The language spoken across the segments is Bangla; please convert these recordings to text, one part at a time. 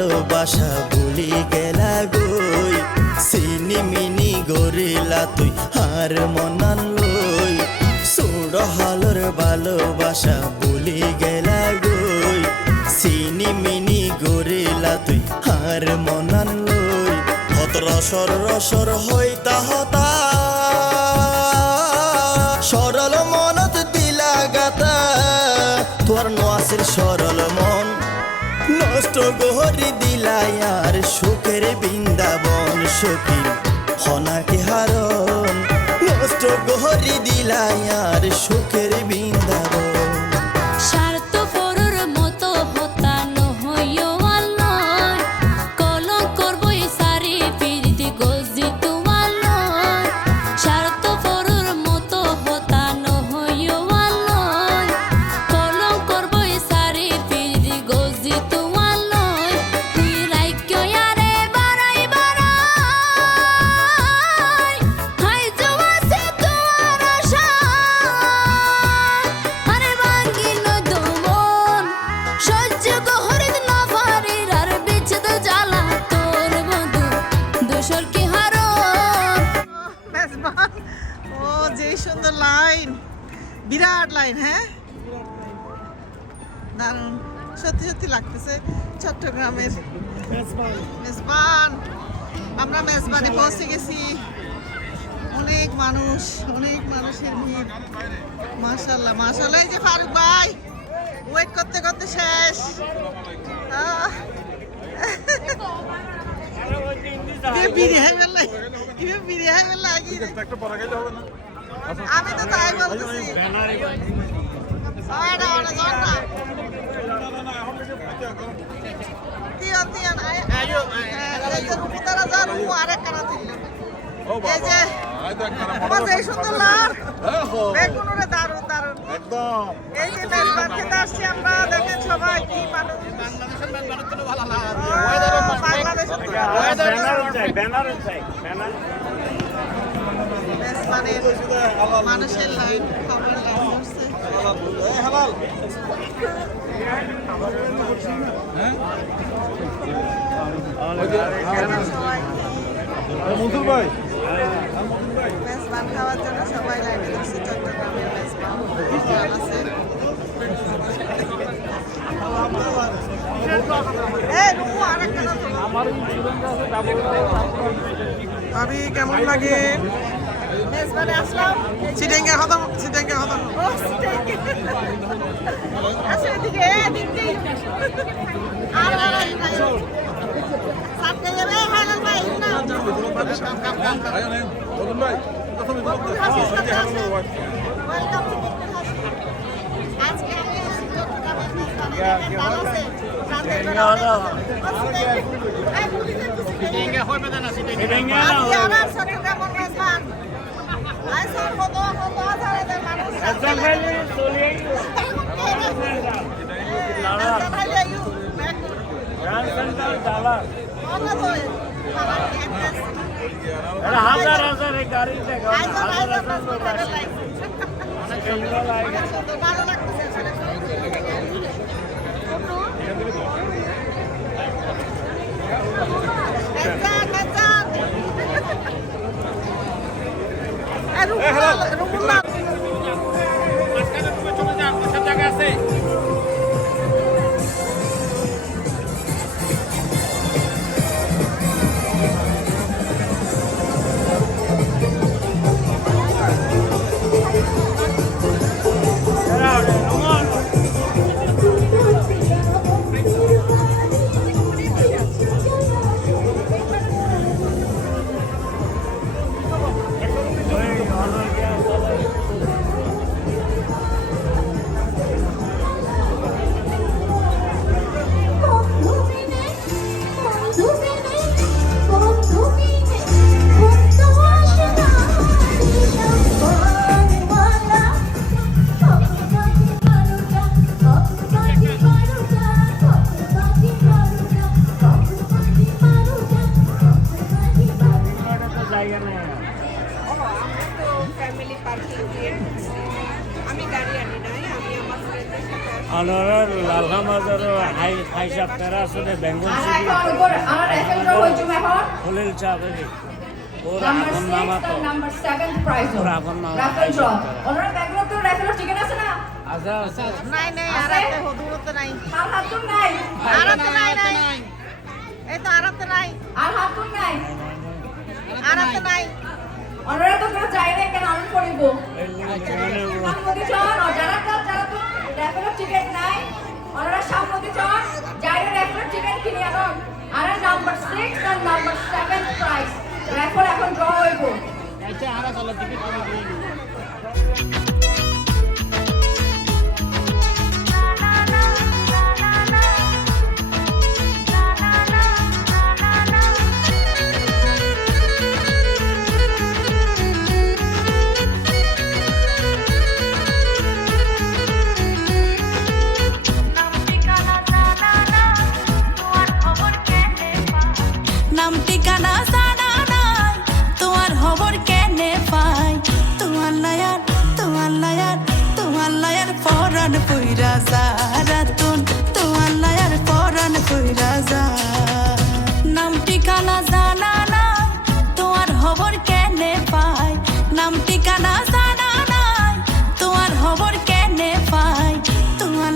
ভালোবাসা ভুলি গেলা গই চিনি মিনি গরিলা তুই আর মনান লই ছোট হালর ভালোবাসা ভুলি গেলা গই চিনি মিনি গরিলা তুই আর মনান লই হত রসর রসর হইতা হতা সরল মনত দিলা গাতা তোর নোয়াসের সরল মন নষ্ট গহরি দিলাই আর সুখের বৃন্দাবন সখী হনাকে হারণ নষ্ট গহরি দিলাই আর সুখের বৃন্দাবন সুন্দর লাইন, বিরাট লাইন। হ্যাঁ, দারুণ, সত্যি সত্যি লাগতেছে চট্টগ্রামের মেজবান। আমরা মেজবানে পৌঁছে গেছি। অনেক মানুষের ভিড়। মাশাআল্লাহ মাশাআল্লাহ। এই যে ফারুক ভাই ওয়েট করতে করতে শেষ। আমি তো তাই বলতেছি। সুন্দর লাল বেগুনের দারুন দারুন একদম। এই যে মেজবান খেতে আসছি আমরা, দেখেন সবাই কি মানুষ। মানুষের লাইন, খাবার লাইন করছে। মেজবান খাওয়ার জন্য সবাই লাইনে ধরছে। চট্টগ্রামের মেজবান আছে। ভাবি কেমন লাগে? মেজবানে আসলাম। সিটেঙ্গা খতম, সিটেঙ্গা খতম। আসলে দিকে দিকে আর সাথে যাবে হালাল ভাই না। আয় না বলুন ভাই, প্রথমে ওয়েলকাম টু আজকে আমি চট্টগ্রামের মেজবানে ভালো আছে। সিটেঙ্গা হয় না, সিটেঙ্গা আজকে আমার চট্টগ্রামের মেজবান আইসার কত কত হাজার মানুষ আছে। হাজার হাজার গাড়ি ভালো লাগতেছে। অনরের লালহা মাজার হাই সাপ্তাহ আসলে বেঙ্গল হলিল চাপে ওর আপন মামা তো ওর আপন মামা আচ্ছা আচ্ছা নাই নাই আরাতে দূরতে নাই আরাতে নাই এই তো আরাতে নাই আরাতে নাই ওনারা তো কেউ যায় না কেন আমি করিব সামনে চল যারা তো রেফারেল টিকেট নাই ওনারা সামনে চল যারা রেফারেল টিকেট কিনে আনুন আর নাম্বার 6 আর নাম্বার 7 প্রাইস রেফারেল এখন ড্র হইব আচ্ছা আরা চলো টিকিট করে দিই নাম ঠিকানা জানা নাই তোমার খবর কেনে পাই তোমার লায়ার পরাণ কইরা যা রাতুন তোমার লায়ার পরাণ কইরা যা নাম ঠিকানা জানা নাই তোমার খবর কেনে পাই নাম ঠিকানা জানা নাই তোমার খবর কেনে পাই তোমার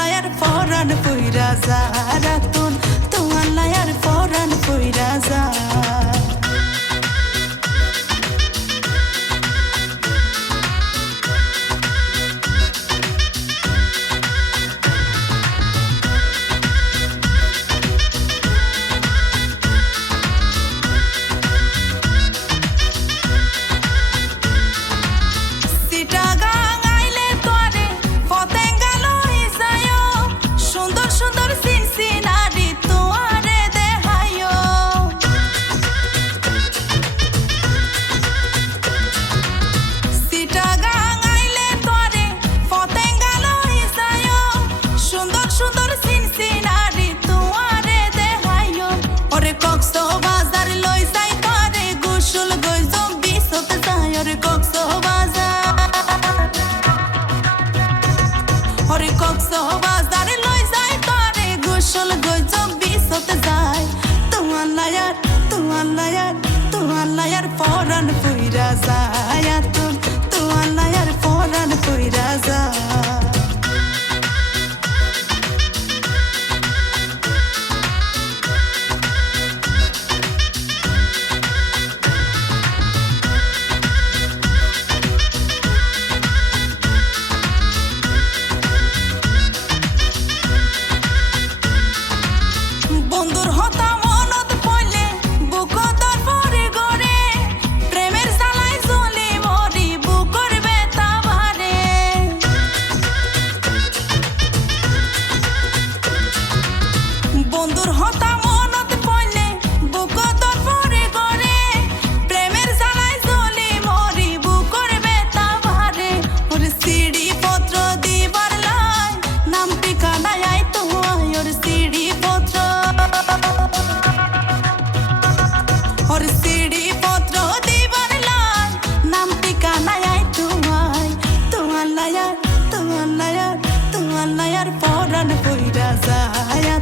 লায়ার পরাণ কইরা যা রাতুন তোমার লায়ার পরাণ কইরা যা চিটাগাং আইলে তোরে ফতেঙ্গা লই যায়ো সুন্দর সুন্দর সিনসিনারি তোরে দেখায়ো চিটাগাং আইলে তোরে ফতেঙ্গা লই যায়ো সুন্দর সুন্দর সিনসিনারি তোরে দেখায়ো ওরে কক্সবাজার লই যাই তোরে গোসল গইজম বিসত যায় ওরে কক্সবাজার লই যাই তোরে গোসল গইজম বিসত যায় তোমার লায়ার পরাণ কইরা যায় তোমার লায়ার পরাণ কইরা যায় বন্ধুর হতা মনত পড়লে বুকত পরে গড়ে প্রেমের জ্বালায় জ্বলি মরি বুকর বেতা ভারে বন্ধুর হতা মনত পড়লে বুকত পরে গড়ে প্রেমের জ্বালায় জ্বলি মরি বুকর বেতা ভারে ওর সিঁড়ি পত্র দিবার লাই নাম ঠিকানা আই তো ওর সিঁড়ি পত্র ওর সিঁড়ি পত্র দিবার লাই নাম ঠিকানা আই তোমার লায়ার পরাণ কইরা যায়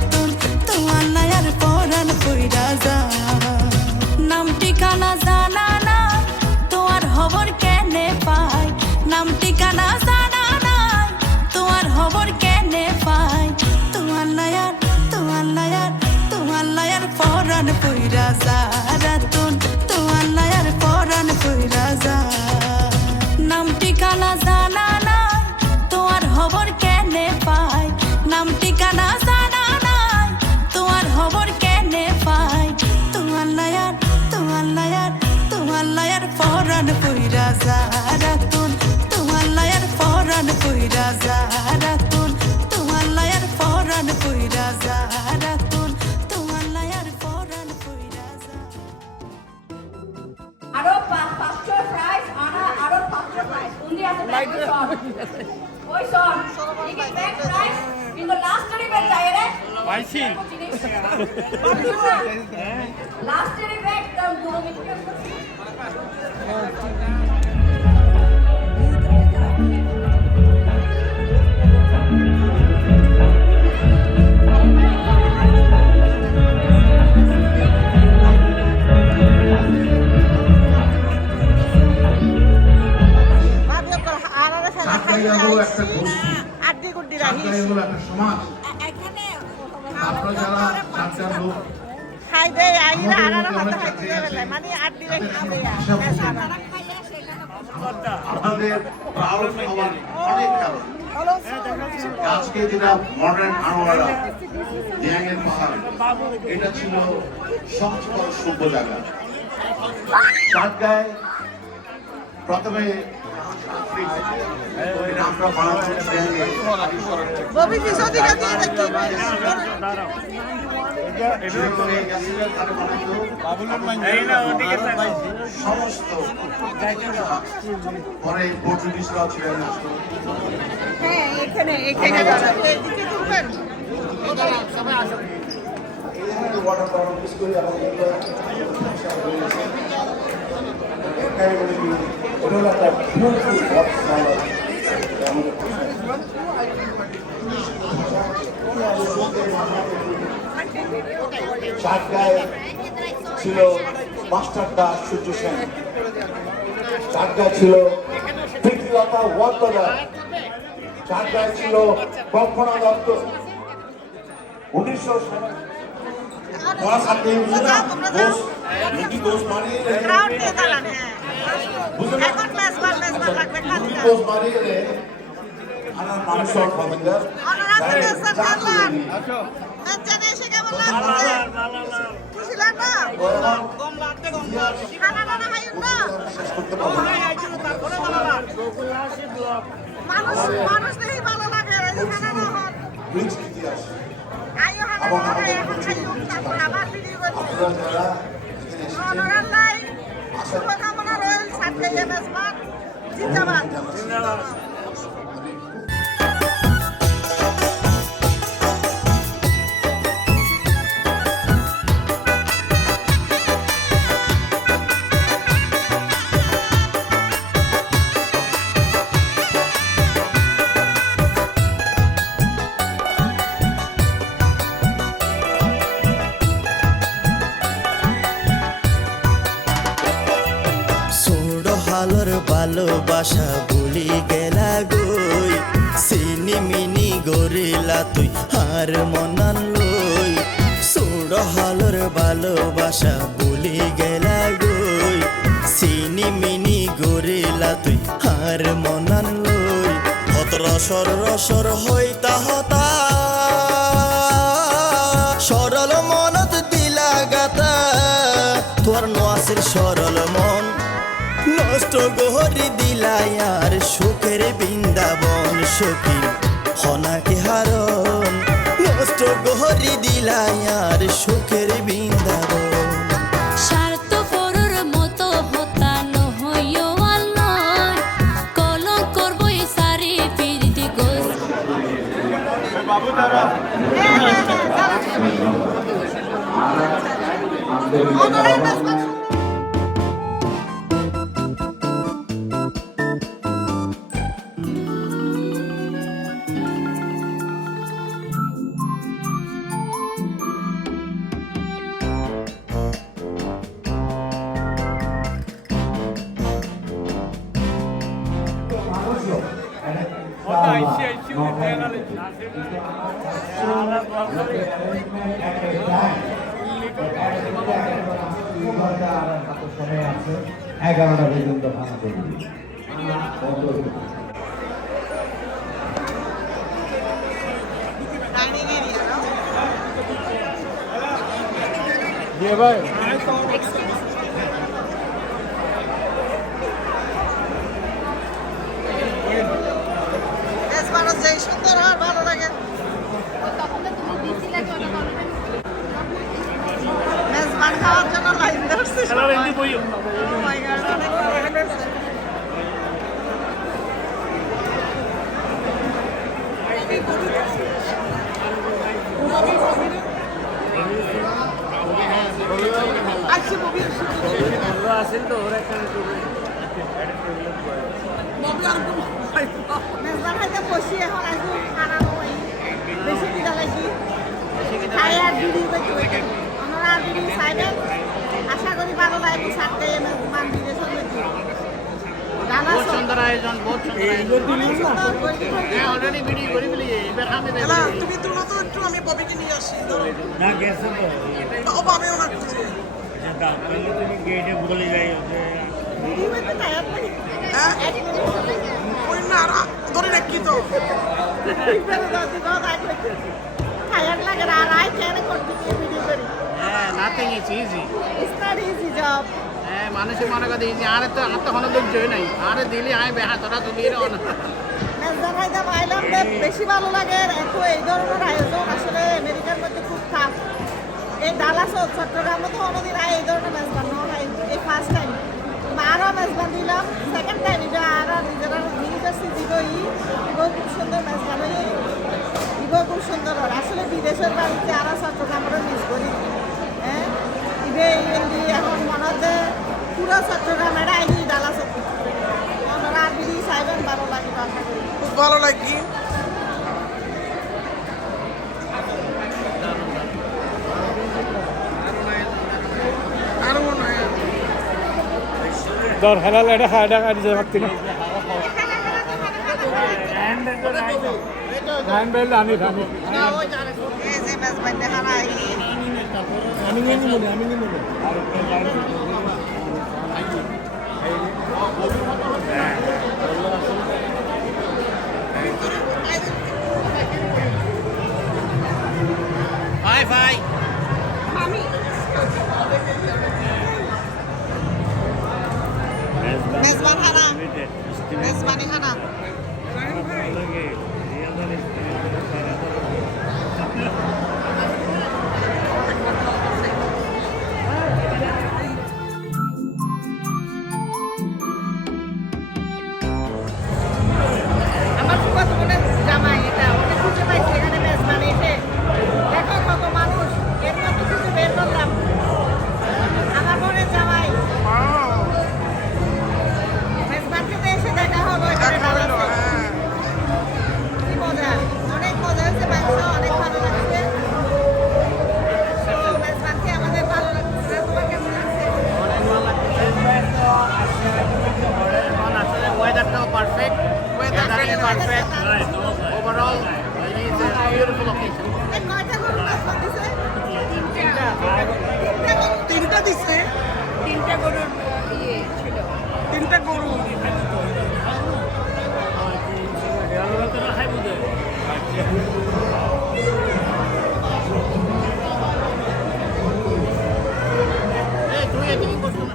তোমার লায়ার পরাণ কইরা যায় নাম ঠিকানা জানা নাই তোমার খবর কেনে পাই নাম ঠিকানা জানা নাই তোমার খবর কেনে পাই তোমার লায়ার পরাণ কইরা যায় রাতুন তোমার লায়ার পরাণ কইরা যায় নাম ঠিকানা জানা নাই তোমার খবর কেনে পাই নাম ঠিকানা জানা নাই তোমার খবর কেনে পাই তোমার লায়ার পরাণ কইরা যায় রাতুন তোমার লায়ার পরাণ কইরা যায় রাতুন তোমার লায়ার পরাণ কইরা যায় রাতুন তোমার লায়ার পরাণ কইরা যায় আরো 500 প্রাইস আরো 500 প্রাইস উনি আছে ওই সর you get back prize in the last debate যায় রে পাইছি last debate the movie এখানে হলো একটা সমাজ। আপনারা যারা চারটার লোক খাই দে আইরা আরার হাতে হাইতে দেবে মানে আর ডিরেক্ট খাবে আমাদের প্রাউড হওয়ার অনেক কারণ। আজকে যেটা মডার্ন আনোয়ারা গ্যাংয়ের পাহাড়, এটা ছিল সবচেয়ে বড় সভ্য জায়গা। চাটগাঁয় প্রথমে এটা আমরা বানাচ্ছি ববি কি সদি কাটি দেখি সমস্ত পরে পর্তুগিজরাও ছিলেন। হ্যাঁ এখানে এদিকে তুলবেন চাটগাঁয় ছিল মাস্টার দাস সূর্য সেন, চাটগাঁয় ছিল প্রীতিলতা ওয়াদ্দেদার, চাটগাঁয় ছিল কল্পনা দত্ত। মানুষ দেখি ভালো লাগে আইও আবার ভিডিও শুভকামনা রয়েল সাথে এমএসমান জিন্দাবাদ। ভালোবাসা ভুলি গেলা গই সিনি মিনি গরিলা তুই হার মনান লই সুর হালর ভালোবাসা ভুলি গেলা গই সিনি মিনি গরিলা তুই হার মনান লই হত রসর রসর হইতা হতা সরল মনত দিলা গাতা তোর নোয়াসের সরল মন নষ্ট গহরি দিলায়ার সুখের বৃন্দাবন সখী হনাকে হারণ নষ্ট গহরি দিলায়ার সুখের বৃন্দাবন স্বার্থপরের মতো হতানো হইও আল্লাহ কলম করবই সারি ফিরতি গোস বাবু তারা এগারোটা পর্যন্ত ভাঙা করবি ভাই সুন্দর হয় ভালো লাগে মেজবান খাওয়ার জন্য লাইন ধরছে মেজবান খাইতে বসি এখন আসবো খানা নয় বেশি কিনা লাগি খাই আর দিদি আমরা আর দিদি চাইবেন আশা করি ভালো লাগবে সাথে মেজবান দিদি সঙ্গে ডালা বহুত সুন্দর আয়োজন, বহুত সুন্দর আয়োজন। অনেক সুন্দর গোল্ডি গোল্ডি হ্যাঁ, অলরেডি ভিডিও করে ফেলি, এবার আমি দেখব। তুমি তুলো তো একটু, আমি ববিকে নিয়ে আসি ধরো। না গেছে তো ও পাবেও না খুঁজে। তাহলে তুমি গেটে বলে যাই যে ভিডিও করতে টায়ার লাগে হ্যাঁ ওই না ধরে রাখি তো। টায়ার লাগে আর আই ক্যান করতে ভিডিও করি হ্যাঁ, nothing is easy. It's not easy job হ্যাঁ, মানুষের মনে কথা ইজি, আর তো কোনো ধৈর্যই নাই, আরে দিলি আয় বেহা তোরা তুলি মেজবান হায়দা আইল্যান্ডে বেশি ভালো লাগে এত এই ধরনের আয়োজন আসলে আমেরিকার মধ্যে খুব টাফ এই ডালাস ও চট্টগ্রামে তো অন্যদিন এই ধরনের মেজবান নেওয়া হয় এই ফার্স্ট টাইম আরও মেজবান দিলাম সেকেন্ড টাইম এটা আর নিজেরা ইউনিভার্সিটি দিবই এগুলো খুব সুন্দর মেজবান হয়ে এগুলো খুব সুন্দর হয় আসলে বিদেশের বাড়িতে আরও চট্টগ্রামেরও মিস করি হ্যাঁ ইবে ইন্দি এখন মনে হচ্ছে পুরো চট্টগ্রাম এটা আইনি ডালাস ওনারা আর বিধি সাইবেন ভালো লাগে আশা করি খুব ভালো লাগি। আরো মনে হয় দর হালাল এটা খায় টাকা দিতে পারতি না গান বেল আনি খানি এই যে মেজবান দেখা নাই আমি নিয়ে নেব বাই বাই। মেজবান হানা মেজবানি হানা আমার ফুফাতো বোনের জামাই এটা ওকে খুঁজে পাইছি এখানে মেজবানি এসে দেখো কত মানুষ এর মতো কিছু বের করলাম আমার বোনের জামাই মেজবানকে এসে দেখা হলো এখানে ডালাসে। কি মজা অনেক মজা হয়েছে মাংস অনেক ভালো লাগছে তো মেজবানকে আমাদের ভালো লাগছে তোমার কেমন লাগছে অনেক ভালো লাগছে। এখন আসলে ওয়েদারটাও পারফেক্ট, ওয়েদারটাও perfect overall, it is a beautiful location. এই কয়টা গরু মেজবান দিছে তিনটা দিছে, তিনটা গরুর ইয়ে ছিল। তিনটা গরু। এই তুই এদিকে বসো না।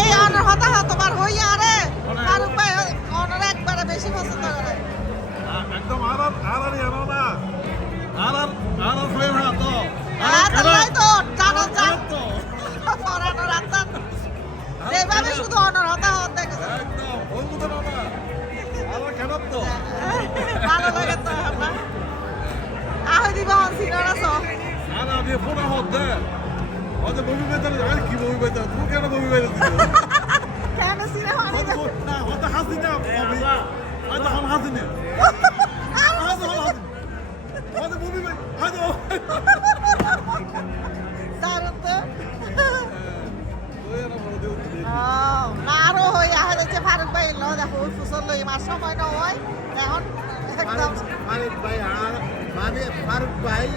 এই অনার হতাহত তোমার হইয়া আরে আর উপায় অনার একবারে বেশি পছন্দ করে একদম আরারি আনো না আরার ফ্লেম হা তো তাই তো জানো জান পরানো রাস্তা যেভাবে শুধু অনার হতাহত দেখেছে একদম বলবো না আরার কেন তো ভালো লাগে তো আমরা আহ দিবা সিনারা সব আরা দিয়ে ফোনা হত দে ওদের বমি বেতার আর কি বমি বেতার তুই কেন বমি বেতার কেন সিনেমা না ওটা হাসি না হয়তো হাম হাসি না ওদের বমি বেতার হয়তো দারুণ তো ওই না বড় দেউ না আরো হই আহ দেখছে ফারুক ভাই ল দেখো ওই ফুসল লই মার সময় না হয় এখন একদম ফারুক ভাই আর মানে ফারুক ভাই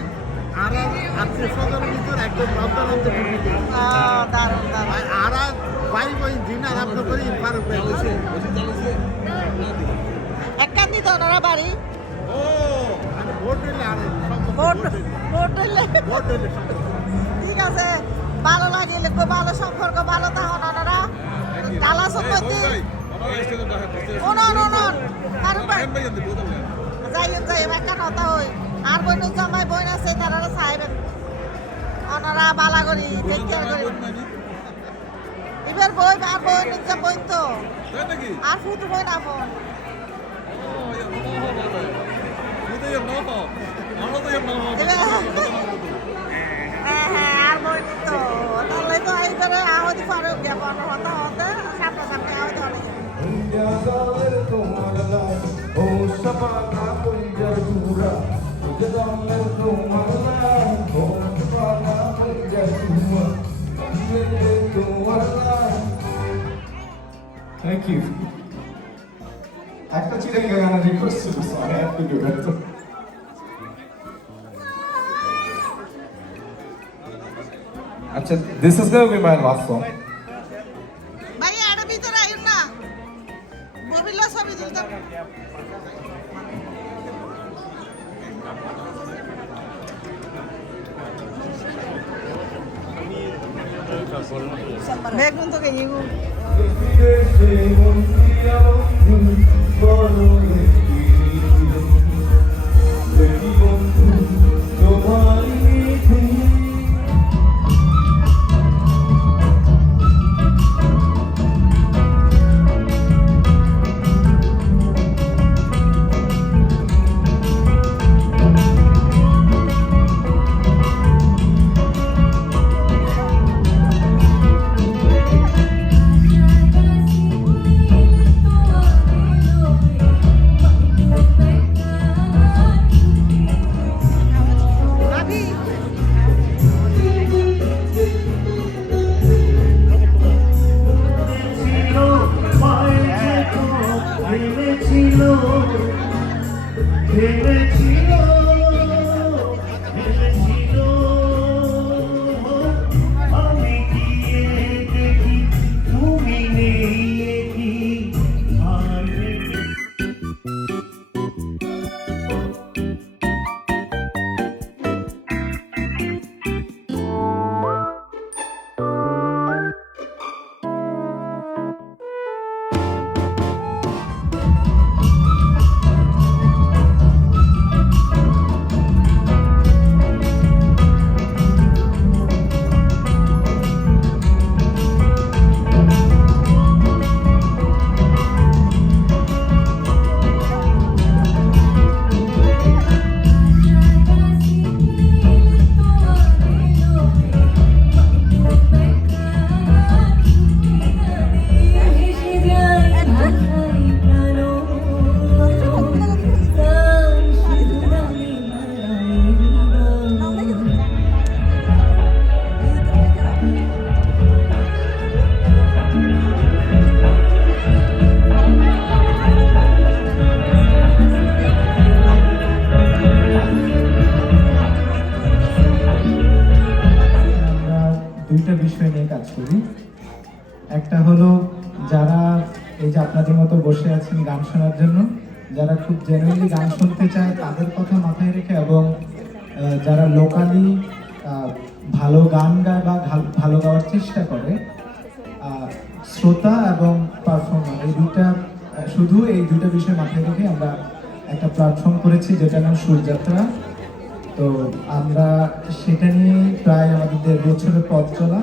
আর আত্মীয় স্বজনের ভিতর একদম রমজান দারুণ দারুণ আর ভাই ভাই দিন আরম্ভ করি ফারুক ভাই বসে একখান দিত ওনারা বাড়ি ও মানে ভোট দিলে আর ভোট ভোট হইলে ভোট দিলে ঠিক আছে ভালো লাগিলে খুব ভালো সম্পর্ক ভালো তখন ওনারা ডালা সম্পত্তি উনন ফারুক ভাই যাই একটা কথা হই আর বইন জামাই বইন আছে তারা চাইবেন ওনারা বালা করি টেক কেয়ার করি এবার বই আর বইন বইন তো আর ফুটু বই না ফোন হ্যাঁ আর বই তো তাহলে তো এই করে আওয়াজ পারে জ্ঞাপন হতে হতে সামনে সামনে আওয়াজ অনেক Thank you. একটা চিরাঙ্গা গানের রিকোয়েস্ট ছিল, so I have to do it. আচ্ছা, this is going to be my last song. ভাই আরে ভিতরে আইন না ববিলা ছবি তুলতে বেগুন তো কেউ দুইটা বিষয় নিয়ে কাজ করি। একটা হলো যারা এই যে আপনাদের মতো বসে আছেন গান শোনার জন্য, যারা খুব জেনুইনলি গান শুনতে চায় তাদের কথা মাথায় রেখে, এবং যারা লোকালি ভালো গান গায় বা ভালো গাওয়ার চেষ্টা করে, শ্রোতা এবং পারফর্মার এই দুইটা, শুধু এই দুইটা বিষয় মাথায় রেখে আমরা একটা প্ল্যাটফর্ম করেছি যেটা নাম সুরযাত্রা। তো আমরা সেটা নিয়ে প্রায় আমাদের 1.5 বছরের পথ চলা।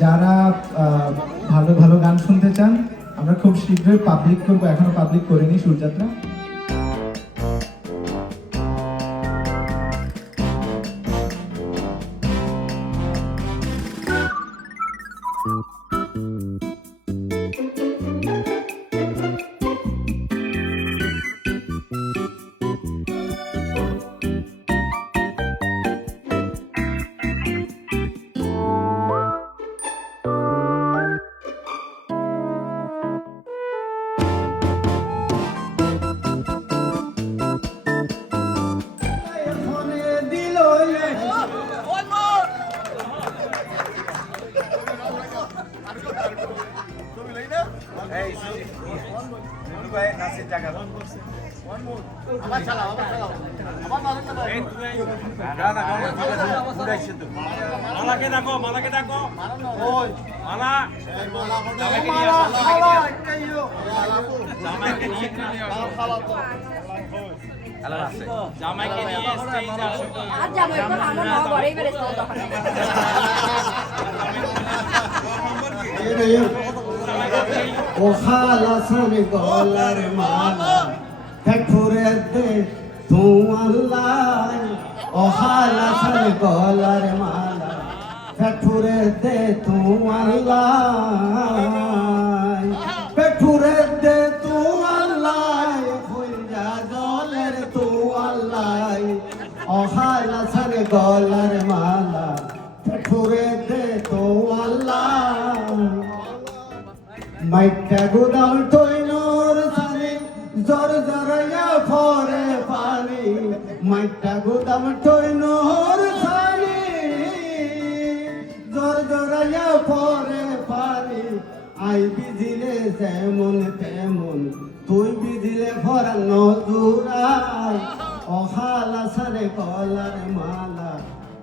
যারা ভালো ভালো গান শুনতে চান, আমরা খুব শীঘ্রই পাবলিক করবো, এখনো পাবলিক করিনি সুরযাত্রা। মালাকে দেখো, মালাকে দেখো, মালা জামাইকে নিয়ে স্টেজে আসো। আর যাবো এখন আমার মা ঘরেই বেরেছিল তখন ও খালা সানি গলার মালা ফেকুরে দে তোমার অহালা সার গলার মালা পেঠুরে দে তোমার পেঠুরে দে তোমার ফুলজা জলের তোমার অহালা সার গলার মালা পেঠুরে দে তোমার মাইটা গুদাম টইনোর সানি জর জরয়া ফরে পানি মাইটা গুদাম টইনোর সানি জর জরয়া ফরে পানি আই বিজিলে যেমন তেমন তুই বিজিলে ভরা নজুরাই অহালা সারে গলার মালা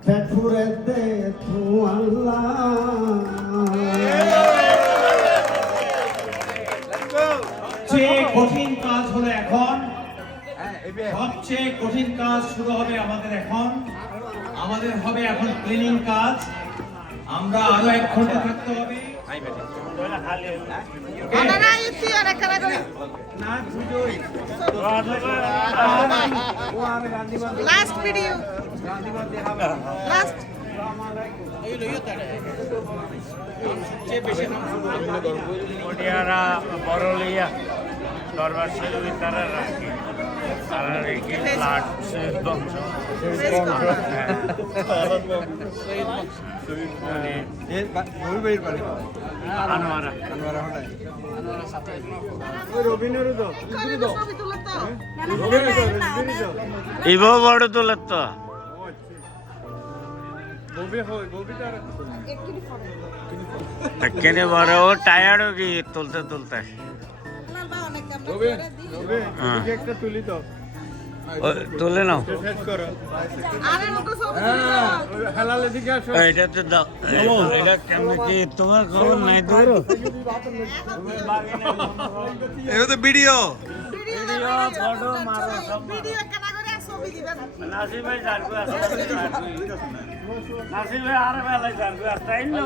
পেঠুরে দে সবচেয়ে কঠিন কাজ হলো এখন, সবচেয়ে কঠিন কাজ শুরু হবে আমাদের এখন। আমাদের হবে এখন ক্লিনিং কাজ। আমরা আরো 1 ঘন্টা থাকতে হবে। ওনারা ইতি অনেক খেলা করে লাস্ট ভিডিও লাস্ট ওডিয়ারা বড়লিয়া দরবার শিল্পী তারা রাখি তারা রেখে ফ্লাট ধ্বংস আনোয়ারা ছবি তুলো তো ইভো বড় তোলার তো কেনে বড় ও টায়ার্ড হয়ে গিয়ে তুলতে তুলতে তুলে নাও এটা তো দাও এটা কেমন কি তোমার খবর নাই দূর এটা তো ভিডিও ভিডিও ফটো মারো সব ভিডিও কেনা করে ছবি দিবেন নাসিব ভাই জানবো নাসিব ভাই আর বেলা জানবো তাই না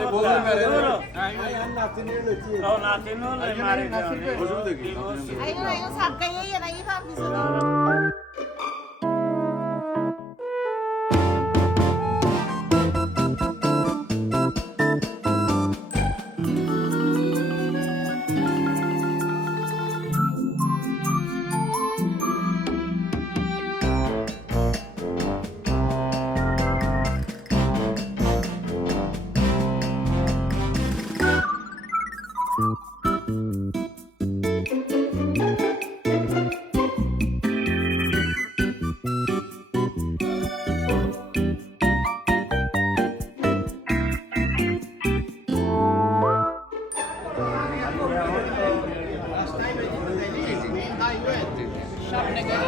ও নাতিনো মারি আইগো আইগো সাবকাই এই না এই ভাবিছো সামনে গেলে